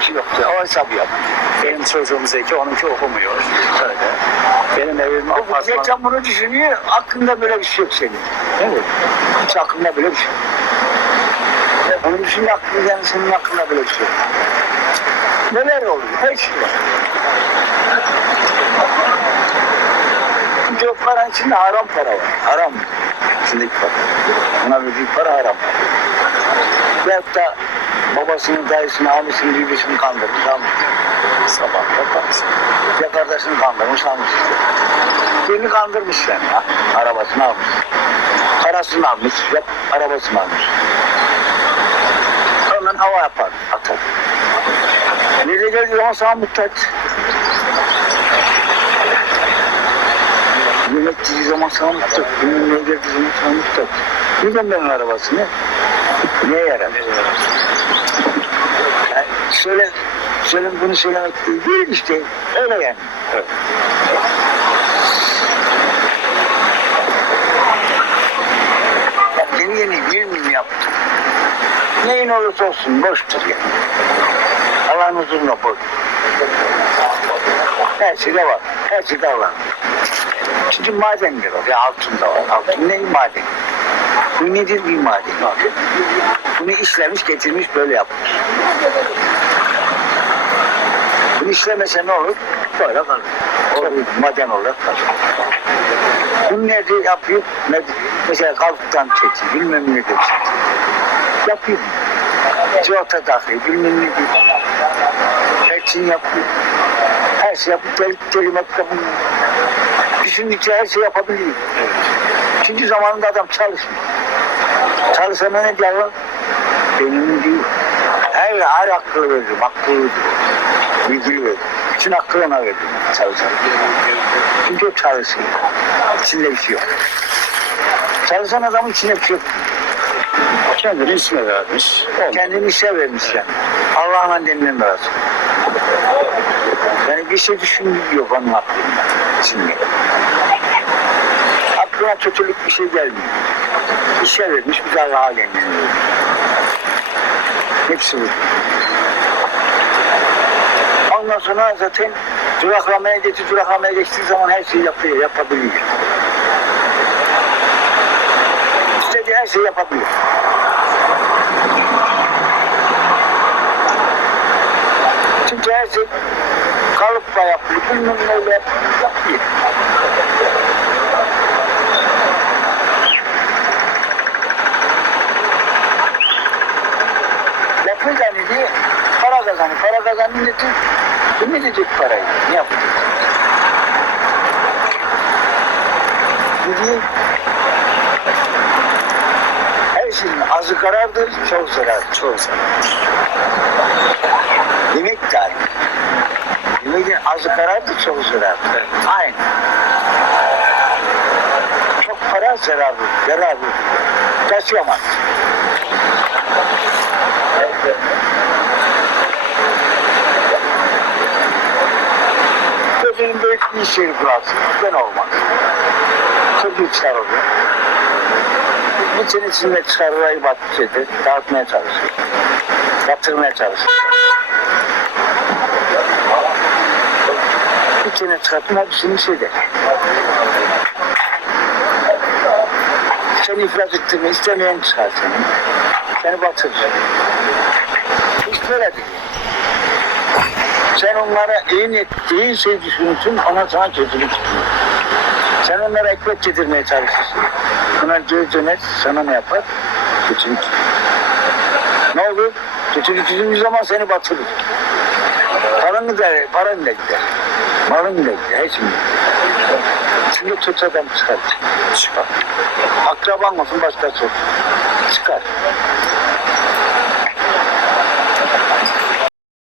Bizimki yoktu. O hesabı yap. Benim çocuğum zeki, onunki okumuyor. Öyle. Benim evim Bu apartman. geçen bunu düşünüyor. Aklında böyle bir şey yok senin. Mi? Hiç aklında böyle bir şey yok. Onun düşünce aklında yani senin aklında böyle bir şey yok. Neler oluyor? Her şey var. Çünkü o paranın içinde haram para var. Haram. İçindeki para. Ona verdiği para haram. Veyahut da babasının, dayısını, abisini, bibisini kandırmış, almış. Sabah yaparız. Ya kardeşini kandırmış, almış işte. Birini kandırmış yani. Ha, arabasını almış. Parasını almış, ya arabasını almış. Ondan hava yapar, atar. Nereye geldiği zaman sana muhtaç. Yemek yediği zaman sana muhtaç. Neye geldiği zaman sana muhtaç. Neden benim arabasını? Neye yarar? Yani söyle, söyle bunu söylemek değil, işte. Öyle yani. Evet. Yeni yeni bir miyim yaptım. Neyin olursa olsun boştur yani. Allah'ın huzuruna boş. Her şeyde var. Her şeyde var. Çünkü madendir o. Ya altın da var. Altın ne maden? Bir maden? Bunu işlemiş getirmiş böyle yapmış. Bunu işlemese ne olur? Böyle kalır. Maden olarak kalır. Bunu nerede yapıyor? Mesela kalktan çekiyor, bilmem ne de çekiyor. Yapıyor. Civata takıyor, bilmem ne diyor. Hepsini yapıyor. Her şey yapıyor, gelip kelimet kapıyor. Düşündükçe her şey yapabiliyor. Çünkü zamanında adam çalışmıyor. Çalışana ne diyor? Benim diyor. Her, her hakkı veririm, hakkı veririm. Bilgili veririm. Bütün hakkı ona veririm çalışan. Çünkü o çalışıyor. İçinde bir şey yok. Çalışan adamın içinde bir şey yok. Kendini isme vermiş. Kendini işe vermiş yani. Allah'ın denilen razı. Yani bir şey düşündüğü yok onun aklında. Şimdi. Aklına kötülük bir şey gelmiyor. İşe vermiş Allah'a kendini vermiş. Hepsi bu. Ondan sonra zaten duraklamaya geçti, duraklamaya geçtiği zaman her şeyi yapıyor, yapabiliyor. İstediği her şeyi yapabiliyor. Çünkü her şey kalıpla yapılıyor, bilmem neyle yapıyor. Yapınca ne diye para kazanıyor. Para kazanınca kim edecek parayı? Ne yapacak? Dediği her şeyin azı karardır, çok zarardır. Çok zaman. Yemek de aynı. Yemeğin azı karardır, çok zarardır. Aynı. Çok para zararlı, zararlı. Taşıyamaz. Çocuğun bir yeri kurarsın. Ben olmaz. Çocuğu çıkar oluyor. Sene içinde çıkar orayı bat şeyde, dağıtmaya çalışıyor. Batırmaya çalışıyor. Bir sene çıkarttım hepsini şey der. Sen iflas ettirme, istemeyen çıkar seni. Seni batırır. Hiç böyle değil. Sen onlara iyi niyet, iyi şey düşünürsün ama sana kötülük tutuyor. Sen onlara ekmek yedirmeye çalışırsın. Bunlar geri döner, sana ne yapar? Kötülük. Ne olur? Kötülük yüzündüğü zaman seni batırır. Paran gider, paran da gider. Malın da gider, her şey gider. Kötü adam çıkar. Çıkar. Akraban olsun başkası olsun. Çıkar.